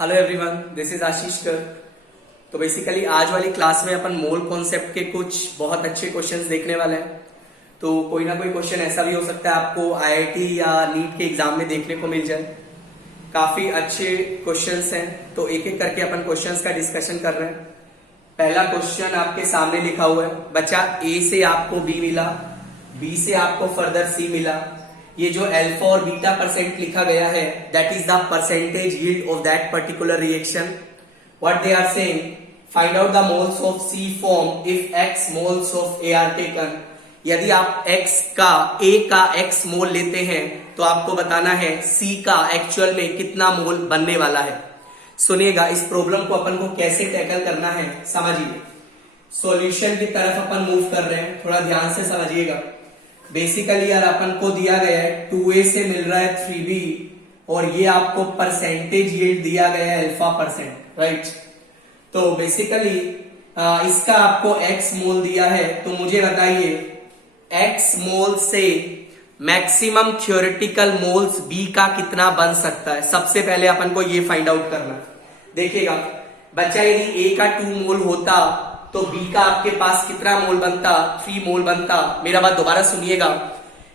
Hello everyone, this is आशीष कर। तो basically आज वाली क्लास में अपन मोल कॉन्सेप्ट के कुछ बहुत अच्छे क्वेश्चंस देखने वाले हैं। तो कोई ना कोई क्वेश्चन ऐसा भी हो सकता है आपको आईआईटी या नीट के एग्जाम में देखने को मिल जाए। काफी अच्छे क्वेश्चंस हैं, तो एक एक करके अपन क्वेश्चंस का डिस्कशन कर रहे हैं। पहला क्वेश्चन आपके सामने लिखा हुआ है, बच्चा ए से आपको बी मिला, बी से आपको फर्दर सी मिला। ये जो अल्फा और बीटा परसेंट लिखा गया है, that is the percentage yield of that particular reaction. What they are saying, find out the moles of C form if X moles of A are taken. यदि आप x का ए का x मोल लेते हैं तो आपको बताना है सी का एक्चुअल में कितना मोल बनने वाला है। सुनिएगा, इस प्रॉब्लम को अपन को कैसे टैकल करना है समझिए। सॉल्यूशन की तरफ अपन मूव कर रहे हैं, थोड़ा ध्यान से समझिएगा। बेसिकली यार अपन को दिया गया है 2a से मिल रहा है 3b और ये आपको परसेंटेज यील्ड दिया गया है अल्फा परसेंट, राइट। तो बेसिकली इसका आपको x मोल दिया है, तो मुझे बताइए x मोल से मैक्सिमम थ्योरेटिकल मोल्स b का कितना बन सकता है। सबसे पहले अपन को ये फाइंड आउट करना है। देखिएगा बच्चा, यदि a का 2 मोल होता तो B का आपके पास कितना मोल बनता, 3 मोल बनता। मेरा बात दोबारा सुनिएगा,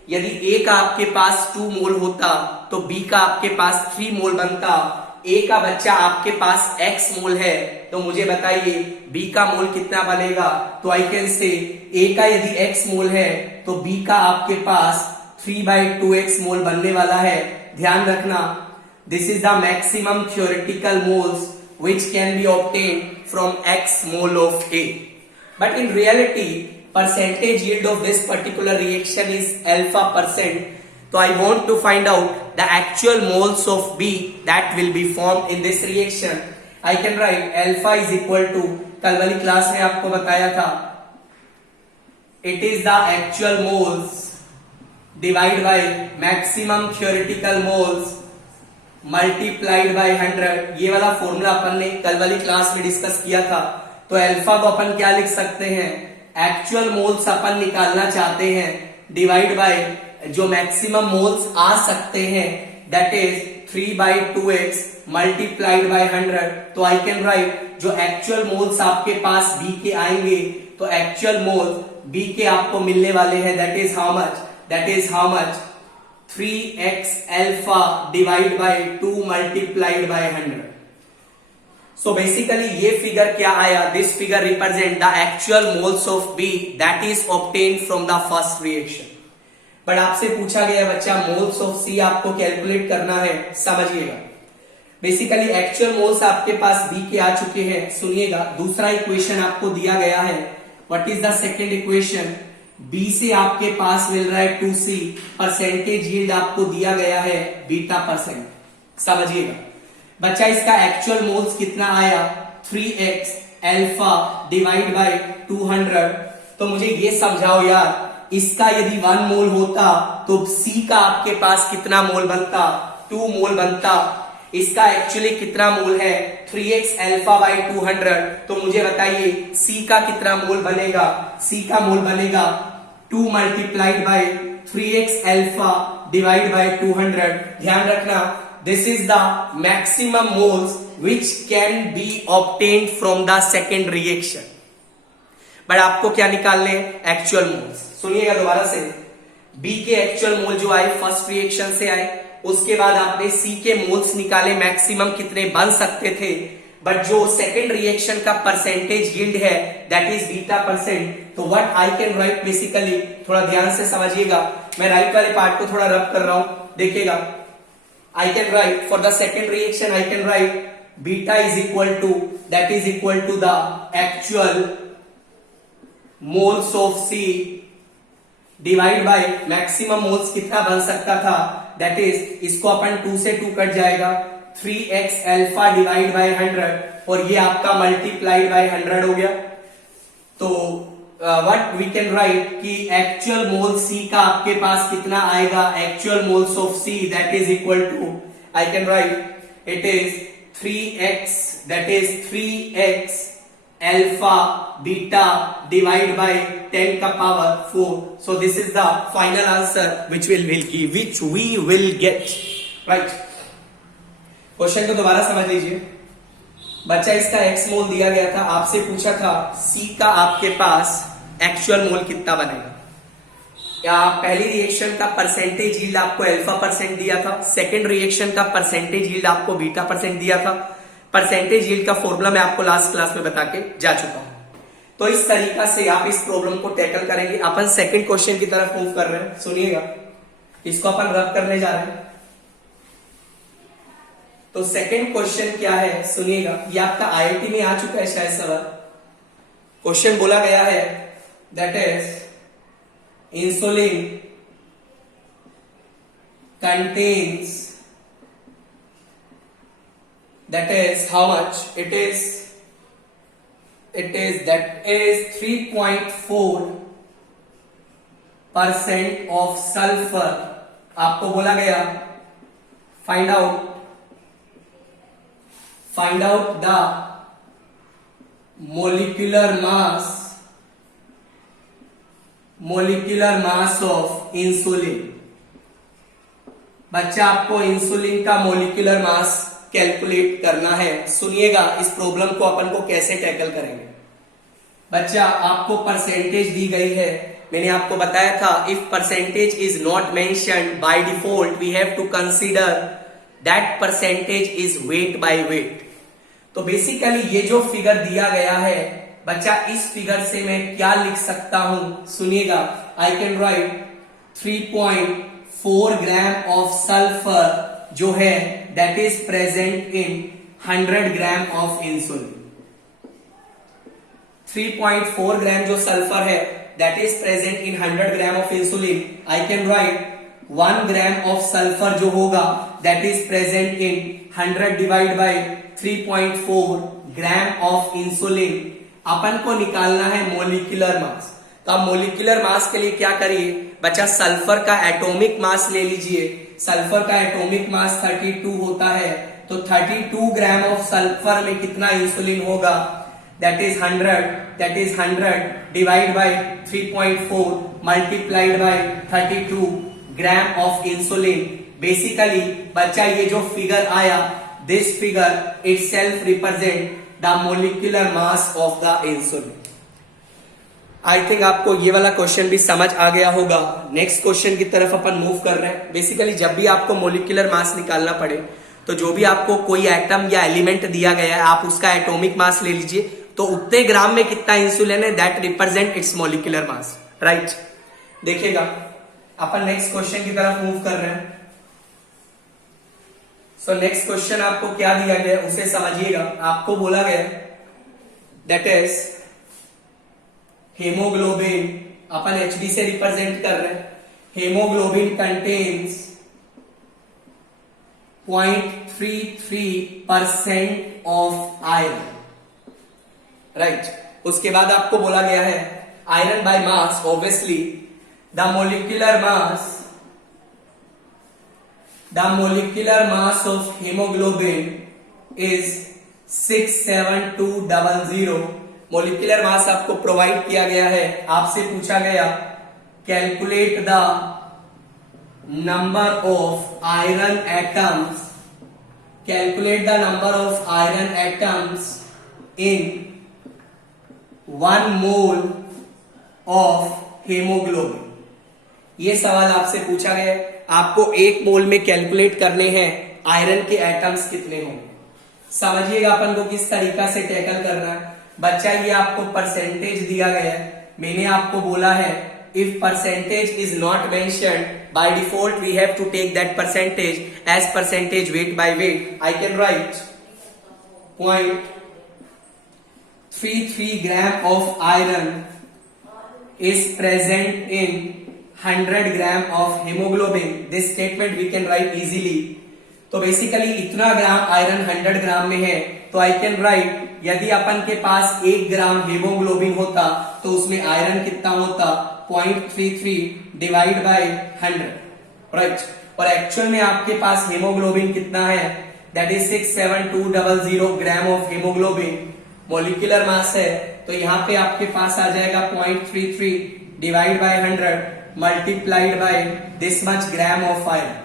यदि A का आपके पास 2 मोल होता तो B का आपके पास 3 मोल बनता। A का बच्चा आपके पास X मोल है, तो मुझे बताइए B का मोल कितना बनेगा। तो आई कैन से A का यदि X मोल है तो B का आपके पास 3/2x मोल बनने वाला है। ध्यान रखना, this is the maximum theoretical moles which can be obtained from x mole of A. But in reality, percentage yield of this particular reaction is alpha percent. So I want to find out the actual moles of B that will be formed in this reaction. I can write alpha is equal to, कल वाली class में आपको बताया था, it is the actual moles divided by maximum theoretical moles multiplied by 100। ये वाला formula अपन ने कल वाली क्लास में डिस्कस किया था। तो अल्फा को अपन क्या लिख सकते हैं, एक्चुअल मोल्स अपन निकालना चाहते हैं, डिवाइड बाय जो मैक्सिमम मोल्स आ सकते हैं, that is 3/2x multiplied by 100। तो आई कैन राइट जो एक्चुअल मोल्स आपके पास बी के आएंगे, तो एक्चुअल मोल बी के आपको मिलने वाले हैं, that is how much 3x alpha divided by 2 multiplied by 100. So basically ये फिगर क्या आया, this figure represent the actual moles of B that is obtained from the first reaction. But आपसे पूछा गया बच्चा मोल्स ऑफ C आपको calculate करना है, समझिएगा। बेसिकली एक्चुअल मोल्स आपके पास B के आ चुके हैं। सुनिएगा, दूसरा इक्वेशन आपको दिया गया है। What is the second equation, B से आपके पास मिल रहा है 2C, परसेंटेज यील्ड आपको दिया गया है बीटा परसेंट। समझिएगा बच्चा, इसका एक्चुअल मोल्स कितना आया, 3x अल्फा डिवाइड बाय 200। तो मुझे ये समझाओ यार, इसका यदि 1 मोल होता तो C का आपके पास कितना मोल बनता, 2 मोल बनता। इसका एक्चुअली कितना मोल है, 3x अल्फा बाय 200। तो मुझे बताइए C का कितना मोल बनेगा, C का मोल बनेगा 2 multiplied by 3x alpha divide by 200। ध्यान रखना, this is the maximum moles which can be obtained from the second reaction. But आपको क्या निकालने हैं, एक्चुअल मोल्स। सुनिएगा दोबारा से, B के एक्चुअल मोल जो आए फर्स्ट रिएक्शन से आए, उसके बाद आपने C के मोल्स निकाले, मैक्सिमम कितने बन सकते थे। बट जो सेकेंड रिएक्शन का परसेंटेज यील्ड है दैट इज बीटा परसेंट। तो what I can right, basically थोड़ा ध्यान से समझिएगा, मैं राइट वाले पार्ट को थोड़ा रब कर रहा हूं, देखिएगा। I can write for the second reaction, I can write beta is equal to, that is equal to the actual moles of C divide by maximum moles कितना बन सकता था, दैट इज, इसको अपन 2 से 2 कट जाएगा, 3x अल्फा डिवाइड बाय 100 और ये आपका मल्टीप्लाइड बाय 100 हो गया। तो व्हाट वी कैन राइट कि एक्चुअल मोल C का आपके पास कितना आएगा, actual moles of C that is equal to, I can write it is 3x, that is 3x alpha beta divide by 10 का power 4. So this is the final answer which we will get, right? Question को दोबारा समझ लीजिए। बच्चा इसका x मोल दिया गया था, आपसे पूछा था सी का आपके पास एक्चुअल मोल कितना बनेगा। या पहली रिएक्शन का परसेंटेज यील्ड आपको अल्फा परसेंट दिया था, सेकंड रिएक्शन का परसेंटेज यील्ड आपको बीटा परसेंट दिया था। परसेंटेज यील्ड का फॉर्मूला मैं आपको लास्ट क्लास में बता के जा चुका हूं। तो इस तरीका से आप इस प्रॉब्लम को टैकल करेंगे। अपन सेकंड क्वेश्चन की तरफ मूव कर रहे हैं, सुनिएगा, इसको अपन रब करने जा रहे हैं। तो सेकंड क्वेश्चन क्या है सुनिएगा, ये आपका आईआईटी में आ चुका है शायद सवाल। क्वेश्चन बोला गया है that is insulin contains, that is how much it is that is 3.4% of sulfur। आपको बोला गया find out the molecular mass of insulin। बच्चा आपको इंसुलिन का मोलिकुलर मास कैलकुलेट करना है। सुनिएगा इस प्रॉब्लम को अपन को कैसे टैकल करेंगे। बच्चा आपको परसेंटेज दी गई है, मैंने आपको बताया था if percentage is not mentioned by default we have to consider that percentage is weight by weight. तो बेसिकली ये जो फिगर दिया गया है बच्चा, इस फिगर से मैं क्या लिख सकता हूं सुनिएगा, I can write 3.4 gram of sulphur जो है that is present in 100 gram of insulin. 3.4 gram जो सल्फर है that is present in 100 gram of insulin. I can write 1 gram of sulphur जो होगा that is present in 100 divide by 3.4 gram of insulin. अपन को निकालना है molecular mass. तो आप मोलिकुलर मास के लिए क्या करिए बच्चा, सल्फर का एटॉमिक मास ले लीजिए। सल्फर का एटॉमिक मास 32 होता है, तो 32 ग्राम ऑफ सल्फर में कितना इंसुलिन होगा, that is 100 divide by 3.4 multiplied by 32 gram of insulin. Basically बच्चा ये जो फिगर आया, this figure itself represent the molecular mass of the insulin. I think आपको ये वाला क्वेश्चन भी समझ आ गया होगा। नेक्स्ट क्वेश्चन की तरफ अपन मूव कर रहे हैं। बेसिकली जब भी आपको मोलिकुलर मास निकालना पड़े तो जो भी आपको कोई एटम या एलिमेंट दिया गया है आप उसका एटॉमिक मास ले लीजिए, तो उतने ग्राम में कितना इंसुलिन है that represent it's molecular mass, right. देखिएगा अपन नेक्स्ट क्वेश्चन की तरफ मूव कर रहे हैं। सो नेक्स्ट क्वेश्चन आपको क्या दिया गया उसे समझिएगा। आपको बोला गया that is haemoglobin, upon HB से रिप्रेजेंट कर रहे हैं। Haemoglobin contains 0.33% of iron, right. उसके बाद आपको बोला गया है iron by mass, obviously the molecular mass of haemoglobin is 67200। Molecular mass आपको प्रोवाइड किया गया है। आपसे पूछा गया calculate the number of iron atoms, calculate the number of iron atoms in 1 mole of haemoglobin. ये सवाल आपसे पूछा गया है। आपको 1 मोल में कैलकुलेट करने हैं आयरन के एटम्स कितने होंगे। समझिएगा अपन को किस तरीका से टैकल करना है। बच्चा ये आपको परसेंटेज दिया गया है, मैंने आपको बोला है if percentage is not mentioned by default we have to take that percentage as percentage weight by weight. I can write 0.33 gram of iron is present in 100 gram of haemoglobin. This statement we can write easily. तो basically इतना gram iron 100 ग्राम में है, तो आई can right यदि अपन के पास 1 ग्राम haemoglobin होता तो उसमें आयरन कितना होता 0.33 डिवाइड बाय 100, राइट। और एक्चुअल में आपके पास हेमोग्लोबिन कितना है, that is 67200 gram of haemoglobin. Molecular mass है तो यहाँ पे आपके पास आ जाएगा 0.33 divide by 100 multiplied by this much gram of iron.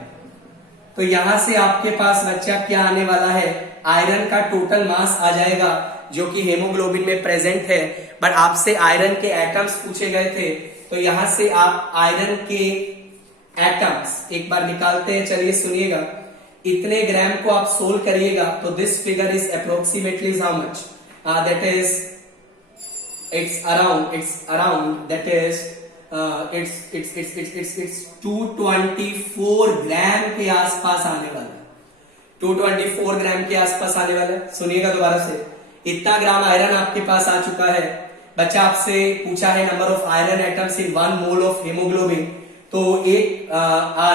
तो यहां से आपके पास बच्चा क्या आने वाला है, आयरन का टोटल मास आ जाएगा जो कि हेमोग्लोबिन में प्रेजेंट है। बट आपसे आयरन के एटम्स पूछे गए थे, तो यहां से आप आयरन के एटम्स एक बार निकालते हैं। चलिए सुनिएगा, इतने ग्राम को आप सोल्व करिएगा तो this figure is approximately how much, that is it's around that is it's 224 ग्राम के आसपास आने वाला है, 224 ग्राम के आसपास आने वाला है। सुनिएगा दोबारा से, इतना ग्राम आयरन आपके पास आ चुका है। बच्चा आपसे पूछा है number of iron atoms in 1 mole of haemoglobin, तो एक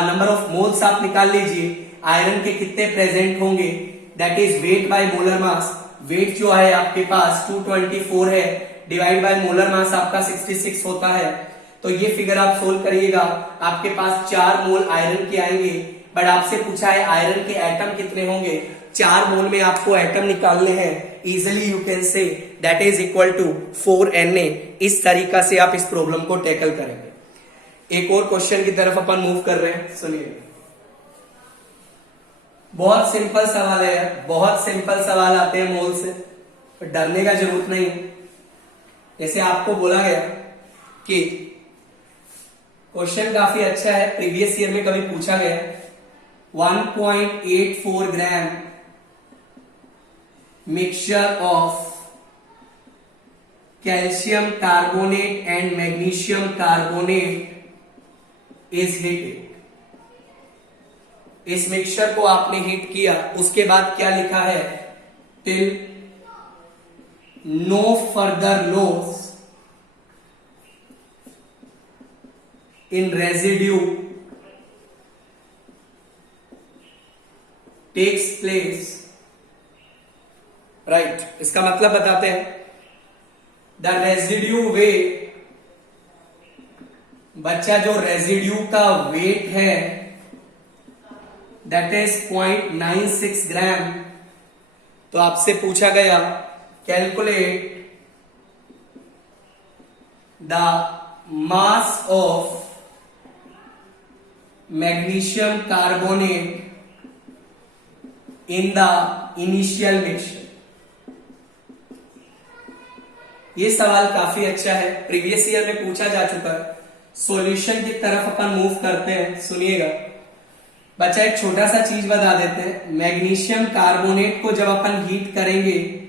नंबर ऑफ मोल्स आप निकाल लीजिए, आयरन के कितने प्रेजेंट होंगे, that is weight by molar mass. Weight जो है आपके पास 224 है, डिवाइड बाय मोलर मास आपका 66 होता है। तो ये फिगर आप सोल्व करिएगा, आपके पास 4 मोल आयरन के आएंगे। बट आपसे पूछा है आयरन के एटम कितने होंगे, 4 मोल में आपको एटम निकालने हैं। Easily you can say that is equal to 4Na। इस तरीका से आप इस प्रॉब्लम को टैकल करेंगे। एक और क्वेश्चन की तरफ अपन मूव कर रहे हैं, सुनिए। बहुत सिंपल सवाल है, बहुत सिंपल सवाल आते हैं मोल से, तो डरने का जरूरत नहीं है। जैसे आपको बोला गया कि क्वेश्चन काफी अच्छा है, प्रीवियस ईयर में कभी पूछा गया, 1.84 gram mixture of calcium carbonate and magnesium carbonate is heated. इस मिक्सचर को आपने हीट किया, उसके बाद क्या लिखा है, till no further loss in residue takes place, right? इसका मतलब बताते हैं, the residue weight, बच्चा जो रेजिड्यू का वेट है that is 0.96 ग्राम। तो आपसे पूछा गया calculate the mass of magnesium carbonate in the initial mixture। ये सवाल काफी अच्छा है, प्रीवियस ईयर में पूछा जा चुका है। सॉल्यूशन की तरफ अपन मूव करते हैं, सुनिएगा। बच्चा एक छोटा सा चीज बता देते हैं, मैग्नीशियम कार्बोनेट को जब अपन हीट करेंगे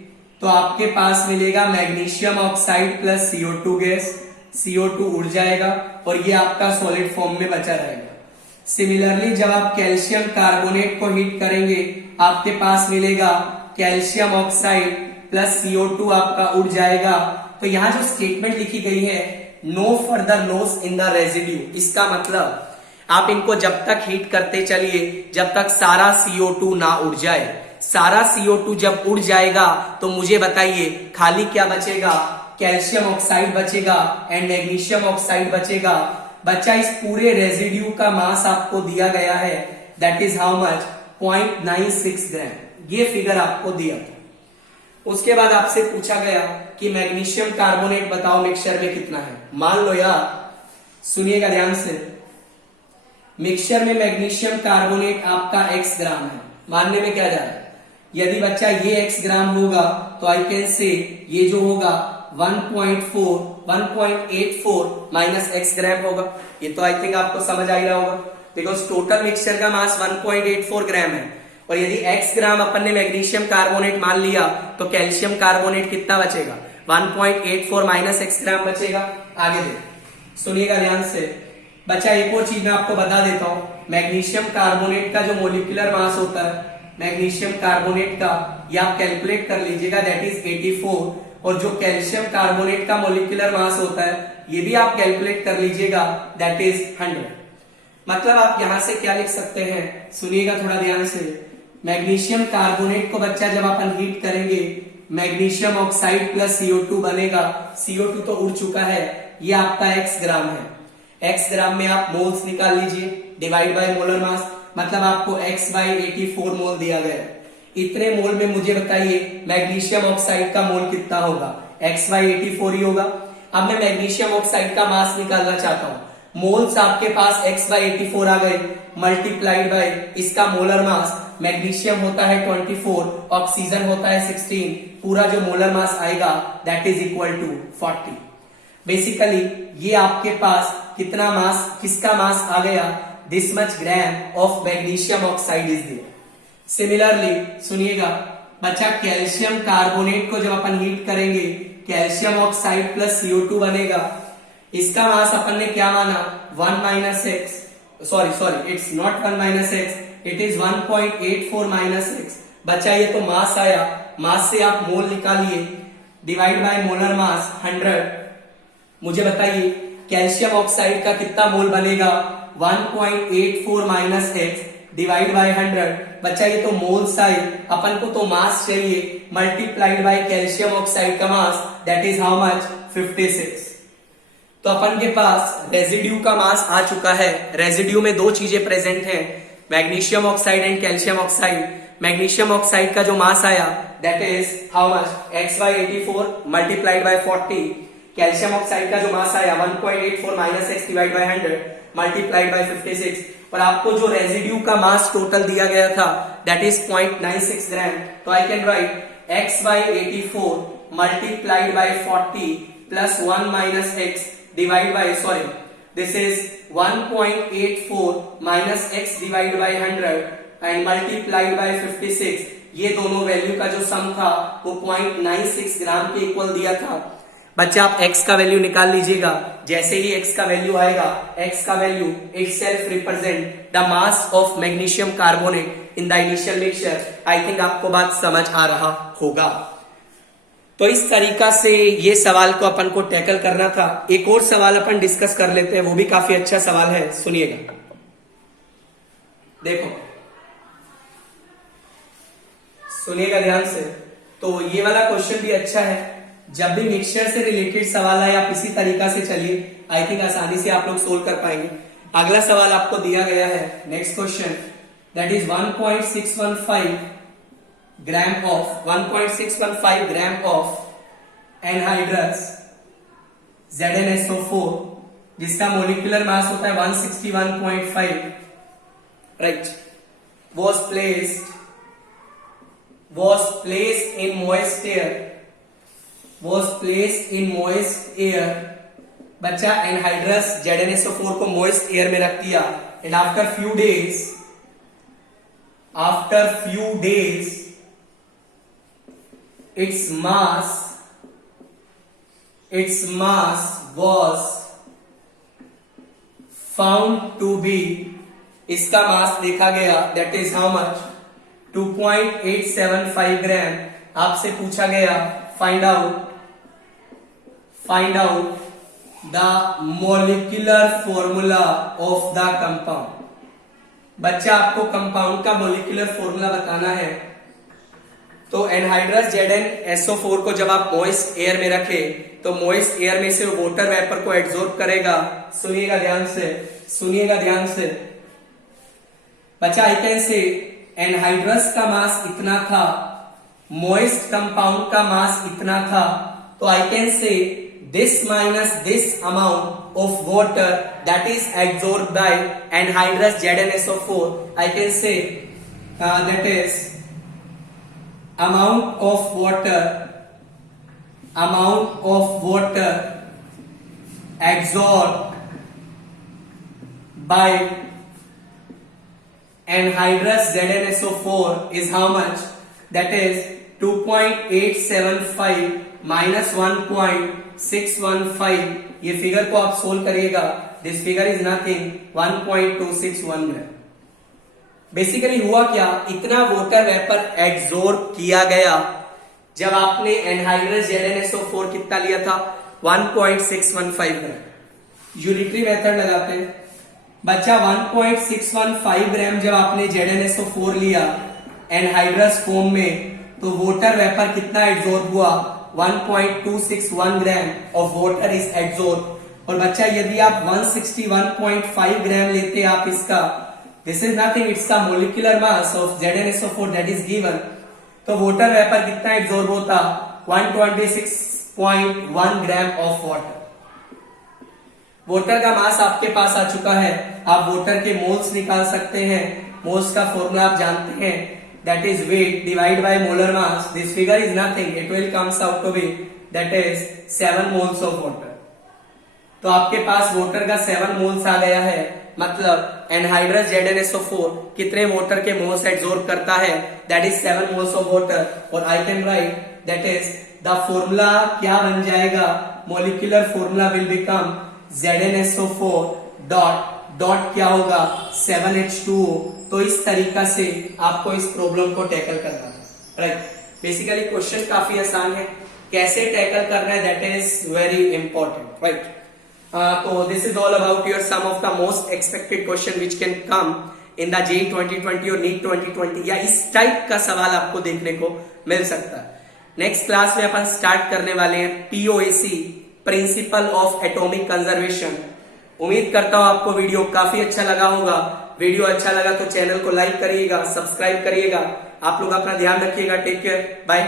तो आपके पास मिलेगा magnesium oxide plus CO2 gas, CO2 उड़ जाएगा और ये आपका सॉलिड फॉर्म में बचा रहेगा। सिमिलरली जब आप कैल्शियम कार्बोनेट को हीट करेंगे, आपके पास मिलेगा कैल्शियम ऑक्साइड प्लस CO2 आपका उड़ जाएगा। तो यहाँ जो स्टेटमेंट लिखी गई है, no further loss in the residue, इसका मतलब आप इनको जब तक हीट करते चलिए जब तक सारा CO2 ना उड़ जाए। सारा CO2 जब उड़ जाएगा तो मुझे बताइए खाली क्या बचेगा, कैल्शियम ऑक्साइड बचेगा एंड मैग्नीशियम ऑक्साइड बचेगा। बच्चा इस पूरे रेजिड्यू का मास आपको दिया गया है, दैट इज हाउ मच, 0.96 ग्राम। ये फिगर आपको दिया था। उसके बाद आपसे पूछा गया कि मैग्नीशियम कार्बोनेट बताओ मिक्सचर में कितना है। मान लो यार, सुनिएगा ध्यान से, मिक्सचर में मैग्नीशियम कार्बोनेट आपका x ग्राम है, मानने में क्या जा रहा है, यदि बच्चा ये x ग्राम होगा तो आई कैन से ये जो होगा 1.84 माइनस x ग्राम होगा। ये तो आई थिंक आपको समझ आ ही रहा होगा, बिकॉज टोटल मिक्सचर का मास 1.84 ग्राम है, और यदि x ग्राम अपन ने मैग्नीशियम कार्बोनेट मान लिया तो कैल्शियम कार्बोनेट कितना बचेगा, 1.84 माइनस x ग्राम बचेगा। आगे देखो, सुनिएगा ध्यान से। बच्चा एक और चीज मैं आपको बता देता हूं, मैग्नीशियम कार्बोनेट का जो मोलिकुलर मास होता है मैग्नीशियम कार्बोनेट का, ये आप कैलकुलेट कर लीजिएगा, दैट इज 84। और जो कैल्शियम कार्बोनेट का मोलिकुलर मास होता है ये भी आप कैलकुलेट कर लीजिएगा, दैट इज 100। मतलब आप यहां से क्या लिख सकते हैं, सुनिएगा थोड़ा ध्यान से। मैग्नीशियम कार्बोनेट को बच्चा जब अपन हीट करेंगे, मैग्नीशियम ऑक्साइड प्लस CO2 बनेगा। CO2 तो उड़ चुका है, ये आपका x ग्राम है। x ग्राम में आप मोल्स निकाल लीजिए, डिवाइड बाय मोलर मास, मतलब आपको x/84 मोल दिया गया है। इतने मोल में मुझे बताइए मैग्नीशियम ऑक्साइड का मोल कितना होगा, x/84 ही होगा। अब मैं मैग्नीशियम ऑक्साइड का मास निकालना चाहता हूं, मोल्स आपके पास x/84 आ गए, मल्टीप्लाइड बाय इसका मोलर मास, मैग्नीशियम होता है 24, ऑक्सीजन होता है 16, पूरा जो मोलर मास आएगा that is equal to 40। Basically ये आपके पास कितना मास, किसका मास आ गया, this much gram of magnesium oxide is there. Similarly सुनिएगा बच्चा, कैल्शियम कार्बोनेट को जब अपन हीट करेंगे कैल्शियम ऑक्साइड प्लस CO2 बनेगा। इसका मास अपन ने क्या माना, 1 minus X, sorry it's not 1 minus X, it is 1.84 minus X. बच्चा ये तो मास आया, मास से आप मोल निकालिए, डिवाइड बाय मोलर मास 100। मुझे बताइए कैल्शियम ऑक्साइड का कितना मोल बनेगा, 1.84 माइनस एक्स डिवाइड बाय 100। बच्चा ये तो मोल्स आए, अपन को तो मास चाहिए, मल्टीप्लाइड बाय कैल्शियम ऑक्साइड का mass that is how much, 56। तो अपन के पास रेजिड्यू का मास आ चुका है। रेजिड्यू में दो चीजें प्रेजेंट हैं, magnesium oxide and calcium oxide. Magnesium oxide का जो मास आया that is how much, x/84 multiplied by 40। Calcium oxide का जो मास आया 1.84 minus x divide by 100 multiplied by 56। और आपको जो रेजिड्यू का मास टोटल दिया गया था दैट इज 0.96 ग्राम। तो आई can right x/84 multiplied by 40 plus 1 minus x divide by, sorry this is 1.84 minus x divide by 100 and multiplied by 56। ये दोनों वैल्यू का जो सम था वो 0.96 ग्राम के इक्वल दिया था। बच्चा आप x का वैल्यू निकाल लीजिएगा, जैसे ही x का वैल्यू आएगा, x का value itself represent the mass of magnesium carbonate in the initial mixture. I think आपको बात समझ आ रहा होगा। तो इस तरीका से ये सवाल को अपन को टैकल करना था। एक और सवाल अपन डिस्कस कर लेते हैं, वो भी काफी अच्छा सवाल है, सुनिएगा। देखो सुनिएगा ध्यान से। तो ये वाला क्वेश्चन भी अच्छा है, जब भी मिक्सचर से रिलेटेड सवाल आए आप इसी तरीका से चलिए, आई थिंक आसानी से आप लोग सोल्व कर पाएंगे। अगला सवाल आपको दिया गया है, next question that is 1.615 gram of anhydrous ZnSO4 जिसका मोलिकुलर मास होता है 161.5, right, was placed in moist air। बच्चा एनहाइड्रस ZnSO4 को मोइस्ट एयर में रख दिया and after few days its mass was found to be, इसका मास देखा गया दैट इज हाउ मच, 2.875 ग्राम। आपसे पूछा गया find out the molecular formula of the compound. बच्चा आपको कंपाउंड का मोलिकुलर फॉर्मूला बताना है। तो एनहाइड्रस ZnSO4 को जब आप मोइस्ट एयर में रखे तो मोइस्ट एयर में से वाटर वेपर को एब्जॉर्ब करेगा। सुनिएगा ध्यान से बच्चा, आई कैन से एनहाइड्रस का मास इतना था, मोइस्ट कंपाउंड का मास इतना था, तो I can say this minus this amount of water that is absorbed by anhydrous ZnSO4, I can say that is amount of water absorbed by anhydrous ZnSO4 is how much, that is 2.875 minus 1.615। ये figure को आप solve करिएगा, this figure is nothing 1.261 gram. Basically हुआ क्या, इतना water vapour absorb किया गया जब आपने एनहाइड्रस ZnSO4 कितना लिया था, 1.615 ग्राम। यूनिटरी मेथड लगाते हैं बच्चा, 1.615 ग्राम जब आपने ZnSO4 लिया एनहाइड्रस फॉर्म में, तो वाटर वेपर कितना एब्जॉर्ब हुआ, 1.261 gram of water is absorb. और बच्चा यदि आप 161.5 ग्राम लेते आप इसका, this is nothing, it's the molecular mass of ZnSO4 that is given, तो वाटर वेपर कितना एब्जॉर्ब होता, 126.1 ग्राम ऑफ वाटर। वाटर का मास आपके पास आ चुका है, आप वाटर के मोल्स निकाल सकते हैं। मोल्स का फॉर्मूला आप जानते हैं, that is weight divide by molar mass. This figure is nothing, it will comes out to be that is 7 moles of water. तो आपके पास वाटर का 7 मोल्स आ गया है, मतलब एनहाइड्रस ZnSO4 कितने वाटर के मोल्स एब्सॉर्ब करता है, that is 7 moles of water. और I can write that is the formula क्या बन जाएगा, molecular formula will become ZnSO4 dot क्या होगा 7H2O। तो इस तरीका से आपको इस प्रॉब्लम को टैकल करना है, राइट। बेसिकली क्वेश्चन काफी आसान है, कैसे टैकल करना है that is very important, right. तो this is all about your some of the most expected question which can come in the JEE 2020 और नीट 2020, या इस टाइप का सवाल आपको देखने को मिल सकता है। नेक्स्ट क्लास में अपन स्टार्ट करने वाले हैं POAC, principle of atomic conservation. उम्मीद करता हूं आपको वीडियो काफी अच्छा लगा होगा। वीडियो अच्छा लगा तो चैनल को लाइक करिएगा, सब्सक्राइब करिएगा। आप लोग अपना ध्यान रखिएगा। Take care, bye.